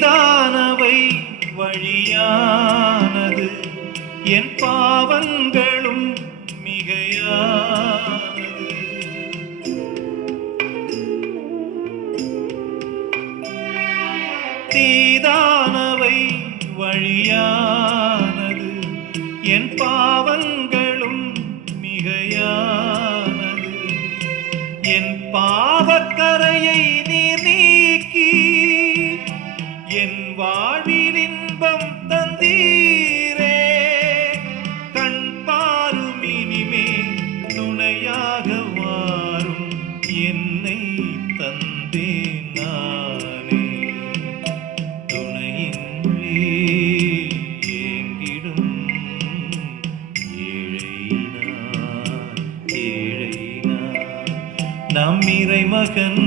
தீதானவை வழியானது என் பாவங்களும் மிகையானது. தீதானவை வழியானது என் பாவங்களும் மிகையானது. என் பாவக்கரையை நீர் நீக்கி என் வாழ்வில் இன்பம் தந்தீரே. கண் பாரும் இனிமே துணையாக வாரும் என்னை தந்தேன் நானே. துணையின்றி ஏங்கிடும் ஏழை நான் நம் இறைமகன்